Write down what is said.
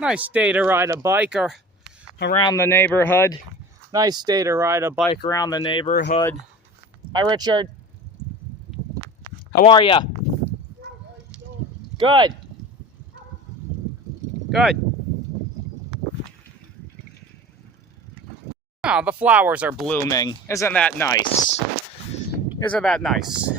Nice day to ride a bike or around the neighborhood. Nice day to ride a bike around the neighborhood. Hi, Richard. How are ya? Good. Good. Oh, the flowers are blooming. Isn't that nice? Isn't that nice?